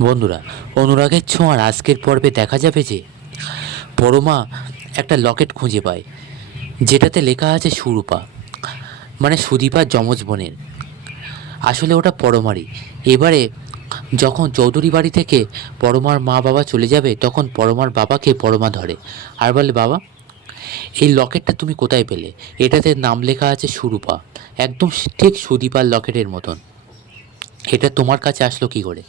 বন্ধুরা, অনুরাগের ছোঁয়ার আজকের পর্বে দেখা যাবে যে পরমা একটা লকেট খুঁজে পায়, যেটাতে লেখা আছে সুরূপা মানে সুদীপার যমজ বোনের। আসলে ওটা পরমারই। এবারে যখন চৌধুরী বাড়ি থেকে পরমার মা বাবা চলে যাবে, তখন পরমার বাবাকে পরমা ধরে। আর বলে, বাবা, এই লকেটটা তুমি কোথায় পেলে? এটাতে নাম লেখা আছে সুরূপা, একদম ঠিক সুদীপার লকেটের মতন। এটা তোমার কাছে আসলো কি করে?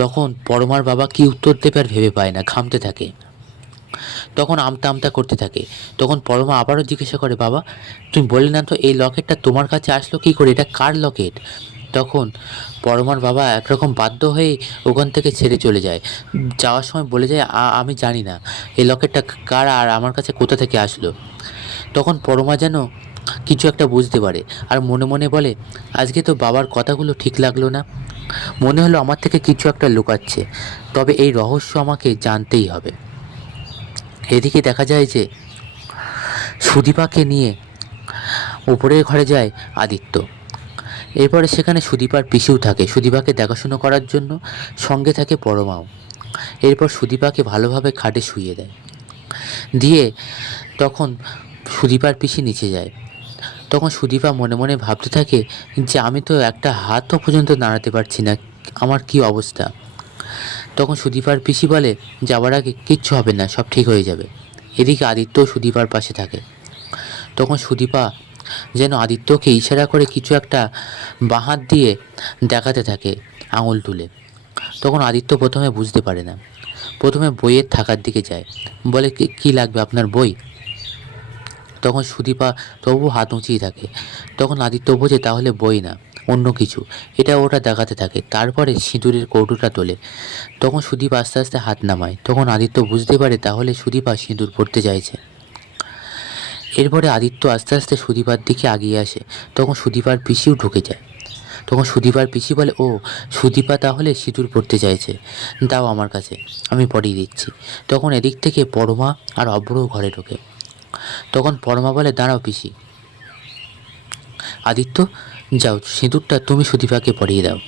তখন পরমার বাবা কি উত্তর দেবে আর ভেবে পায় না, ঘামতে থাকে। তখন আমতা আমতা করতে থাকে। তখন পরমা আবারও জিজ্ঞাসা করে, বাবা, তুমি বললে না তো এই লকেটটা তোমার কাছে আসলো কি করে? এটা কার লকেট? তখন পরমার বাবা একরকম বাধ্য হয়ে ওখান থেকে ছেড়ে চলে যায়। যাওয়ার সময় বলে যায় আমি জানি না, এই লকেটটা কার আর আমার কাছে কোথা থেকে আসলো? তখন পরমা যেন কিছু একটা বুঝতে পারে আর মনে মনে বলে, আজকে তো বাবার কথাগুলো ঠিক লাগল না। মনে হলো আমার থেকে কিছু একটা লুকাচ্ছে, তবে এই রহস্য আমাকে জানতেই হবে। এদিকে দেখা যায় যে সুদীপাকে নিয়ে উপরের ঘরে যায় আদিত্য। এরপরে সেখানে সুদীপার পিসিও থাকে, সুদীপাকে দেখাশুনো করার জন্য সঙ্গে থাকে পরমাও। এরপর সুদীপাকে ভালোভাবে খাটে শুইয়ে দেয়। দিয়ে তখন সুদীপার পিসি নিচে যায়। তখন সুদীপা মনে মনে ভাবতে থাকে যে আমি তো একটা হাতও পর্যন্ত নাড়াতে পারছি না, আমার কি অবস্থা? তখন সুদীপার পিসি বলে যাওয়ার আগে কিচ্ছু হবে না, সব ঠিক হয়ে যাবে। এদিকে আদিত্য সুদীপার পাশে থাকে। তখন সুদীপা যেন আদিত্যকে ইশারা করে কিছু একটা বাহাত দিয়ে দেখাতে থাকে আঙুল তুলে। তখন আদিত্য প্রথমে বুঝতে পারে না। প্রথমে বইয়ের থাকার দিকে যায়। বলে, "কি- কি লাগবে আপনার বই? তখন সুদীপা তবু হাত উঁচিয়ে থাকে। তখন আদিত্য বোঝে তাহলে বই না, অন্য কিছু। এটা ওটা দেখাতে থাকে। তারপরে সিঁদুরের কৌটোটা তোলে। তখন সুদীপ আস্তে আস্তে হাত নামায়। তখন আদিত্য বুঝতে পারে, তাহলে সুদীপা সিঁদুর পড়তে চাইছে। এরপরে আদিত্য আস্তে আস্তে সুদীপার দিকে আগিয়ে আসে। তখন সুদীপার পিসিও ঢুকে যায়। তখন সুদীপার পিসি বলে, ও, সুদীপা তাহলে সিঁদুর পড়তে চাইছে। দাও আমার কাছে, আমি পরিয়ে দিচ্ছি। তখন এদিক থেকে পরমা আর অব্র ঘরে ঢোকে। তখন পরমা বলে, দাঁড়াও পিসি। আদিত্য, যাও, সিঁদুরটা তুমি সুদীপাকে পরিয়ে দাও।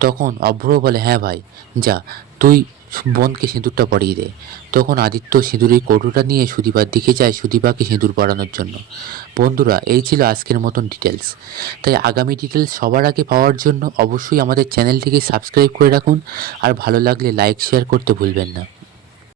তখন অভ্র বলে হ্যাঁ ভাই, যা, তুই বোনকে সিঁদুরটা পরিয়ে দে। তখন আদিত্য সিঁদুরের কৌটোটা নিয়ে সুদীপার দিকে যায় সুদীপাকে সিঁদুর পরানোর জন্য। বন্ধুরা, এই ছিল আজকের মতন ডিটেলস তাই আগামী ডিটেলস সবার আগে পাওয়ার জন্য অবশ্যই আমাদের চ্যানেলটিকে সাবস্ক্রাইব করে রাখুন। আর ভালো লাগলে লাইক শেয়ার করতে ভুলবেন না।